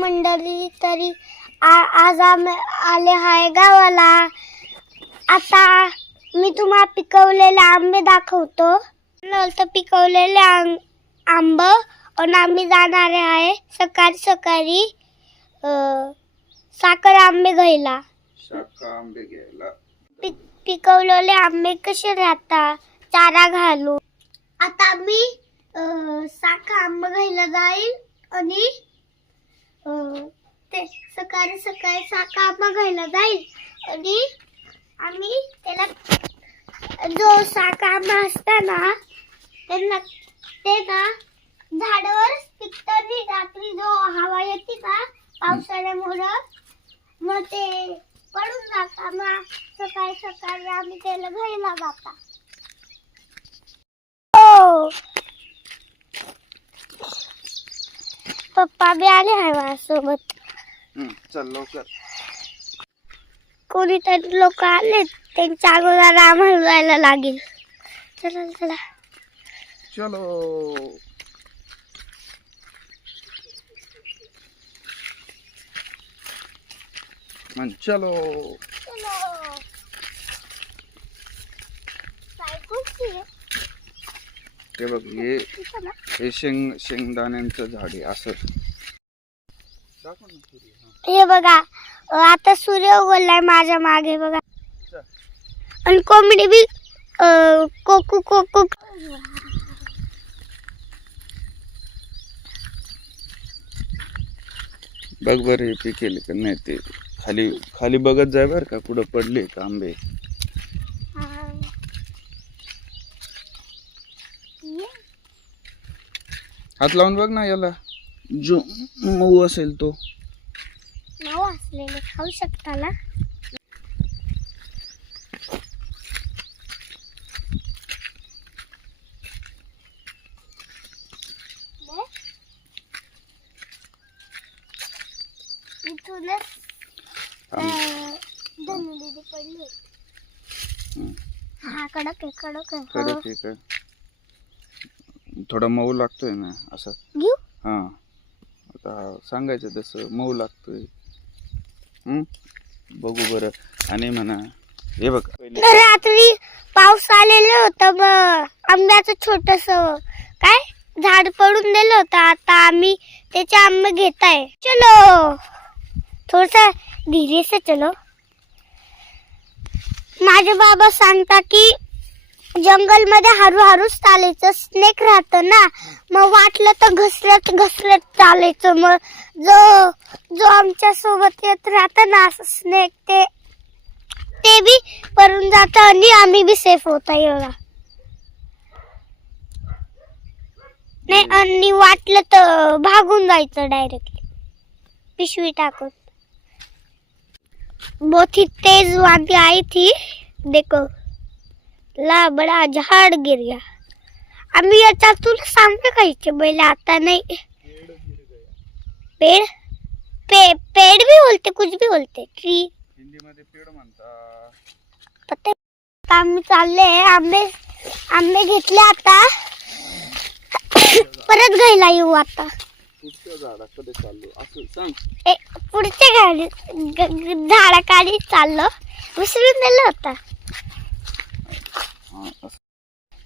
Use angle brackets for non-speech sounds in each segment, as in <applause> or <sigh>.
मंडळी तरी आ- आज आम्ही आले आहे गावाला. आता मी तुम्हाला पिकवलेले आंबे दाखवतो. नंतर पिकवलेले आं- आंब. आणि आम्ही जाणार आहे सकाळी सकाळी साखर आंबे घ्यायला. आंबे पिकवलेले आंबे कसे राहतात चारा घालू आता मी अं, साखा आंबा घ्यायला जाईल आणि ते सकाळी सकाळी साखा बघायला जाईल. आणि आम्ही त्याला जो साखा असताना ना त्यांना ते ना झाडावर पिकताना रात्री जो हवा येते का पावसाळ्यामुळं मग ते पडून जाता मग सकाळी सकाळी आम्ही त्याला घ्यायला जाता. हो. पप्पा बी आले आहे माझ्यासोबत. हम्म, चल लवकर. कोणीतरी लोक आले त्यांच्या अगोदर आम्हाला जायला लागेल. चला चला. चलो. चलो. चलो. हे बघ हे हे शेंग शेंगदाण्यांचं झाड आहे असं दाखव ना सूर्य, हा. हे बघा अं, आता सूर्य उगवलाय माझ्या मागे बघा चल. आणि कोंबडी बी अं, कोकू कोकू बघ बरं हे पिकेल का नाही ते खाली खाली बघत जाय बर का कुठं पडले का आंबे हात लावून बघ ना याला. जो मऊ असेल तो. नाव असलेले खाऊ शकता ना. हा कडक आहे कडक आहे. कडक हो. आहे थोडा मऊ लागतोय ना असं? घेऊ? हा. आता सांगायचं तसं मऊ लागतोय. हम्म बघू बरं. आणि म्हणा हे बघ. पहिले तर रात्री पाऊस आलेलं होतं मग आंब्याचं छोटस. काय? झाड पडून दिलं होतं. आता आम्ही त्याचे आंबे घेत आहे चलो. थोडसा धीरे से चलो. माझे बाबा सांगता की जंगलमध्ये हळूहळू चालायचं. स्नेक राहतं ना. मग वाटलं तर घसरत घसरत चालायचं. मग जो जो आमच्यासोबत येत राहतं ना स्नेक ते ते बी पडून जात आणि आम्ही बी सेफ होता एवढा. नाही आणि वाटलं तर भागून जायचं डायरेक्टली पिशवी टाकून. बहुत ही तेज वादी आई थी देखो. ला बडा झाड गिर गया आम्ही याच्यातून सांगते खायचे पहिले आता नाही. पेड़? पे पेड़ भी बोलते कुछ भी बोलते. ट्री. हिंदीमध्ये पेड पत्ते. आम्ही चालले आंबे आंबे घेतले आता. परत घ्यायला येऊ आता. पुढच्या झाडाकडे चाललो. असं सांग. ए पुढच्या झाडाखाली चाललो. विसरून दिलं होता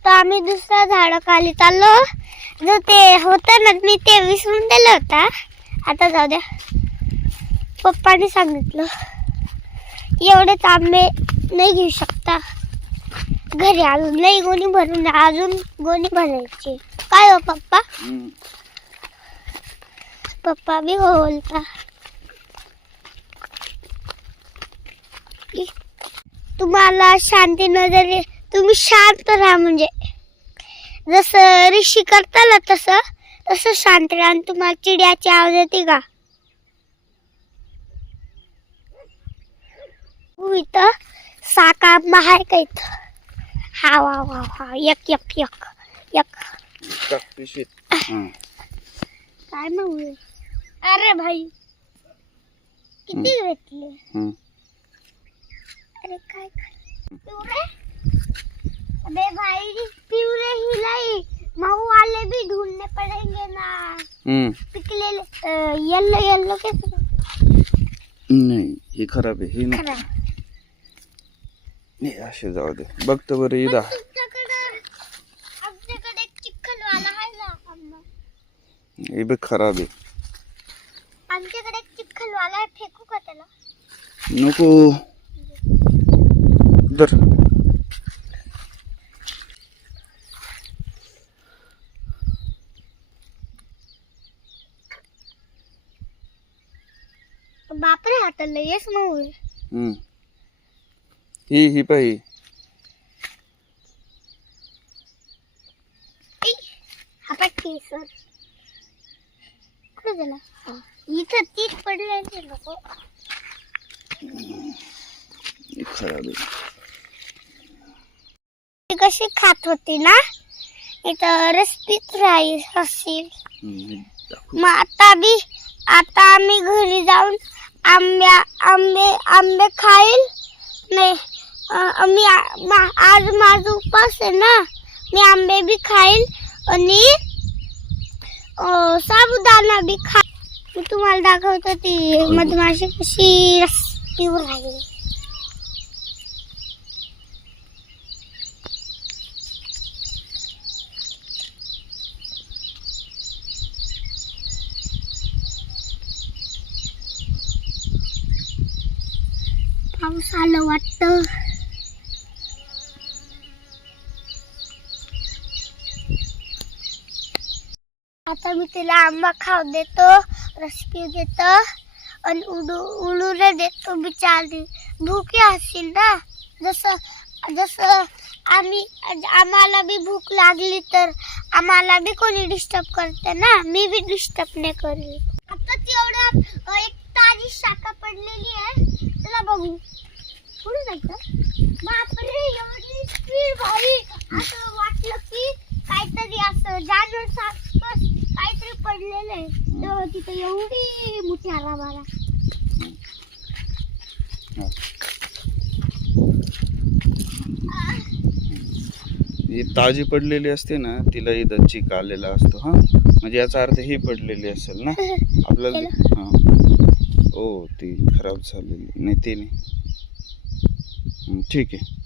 तर आम्ही दुसऱ्या झाडाखाली चाललो. जो ते होतं ना मी ते विसरून दिलं होता. आता जाऊ द्या. पप्पाने सांगितलं. एवढेच आंबे नाही घेऊ शकता. घरी अजून नाही गोणी भरून अजून गोणी भरायची. काय हो पप्पा. पप्पा बी हो बोलता. तुम्हाला शांती नजर तुम्ही शांत राहा म्हणजे. जसं ऋषी करता ना तसं तसं शांत राहा आणि तुम्हाला चिड्याची आवाज येते का? हो, इथं साका आहे का इथं? हा वा वा वा यक यक यक यक. हा. काय मग? अरे भाई किती भेटले हम्म. अरे काय काय अबे भाई पिवळे हिलाई. माहू वाले भी ढूंढने पड़ेंगे ना. हम्म. पिकले येलो येलो कैसे नाही हे खराब आहे हे खरा नाही असे जाऊ दे. बघतो बरं इदा तुमच्याकडे आमच्याकडे एक चिखलवाला आहे ना अम्मा. हे खराब आहे. आमच्याकडे एक चिखलवाला आहे फेकू का त्याला? नको. दर बापरे आता लयच मऊ आहे हम्म. ही ही पाही ऐ, पाय केसर. कुठे गेला? हा, इथं तीच पडले नको खराब आहे. ती कशी खात होती ना? इथं रसपीत राहील असेल हम्म. मग आता बी आता आम्ही घरी जाऊन आंब्या आंबे आंबे खाईल? नाही मी मा- आज माझा उपास आहे ना? मी आंबे बी खाईल आणि साबुदाणा बी खा मी तुम्हाला दाखवतो ती मधमाशी कशी रस राहील. पाऊस आलं वाटतं. आता मी तिला आंबा खाऊ देतो रस पिऊ देतो आणि उडू उडू देतो बिचारी. भूकी असेल ना? जसं जसं आम्ही आम्हाला बी भूक लागली तर आम्हाला बी कोणी डिस्टर्ब करते ना? मी बी डिस्टर्ब नाही करेल आता एवढं एक ताजी शाखा पडलेली आहे. चला बघू. पुढे जायचं. बापरे एवढी स्पीड भाई असं वाटलं की काहीतरी असं जानवर सारखं काहीतरी पडलेलं आहे. तेव्हा तिथे एवढी मोठी आरामारा ही ताजी पडलेली असते ना तिला इथं चिक आलेला असतो हा. म्हणजे याचा अर्थ ही पडलेली असेल ना. <laughs> आपल्याला हा. हो ती खराब झालेली. नाही ते नाही. ठीक आहे.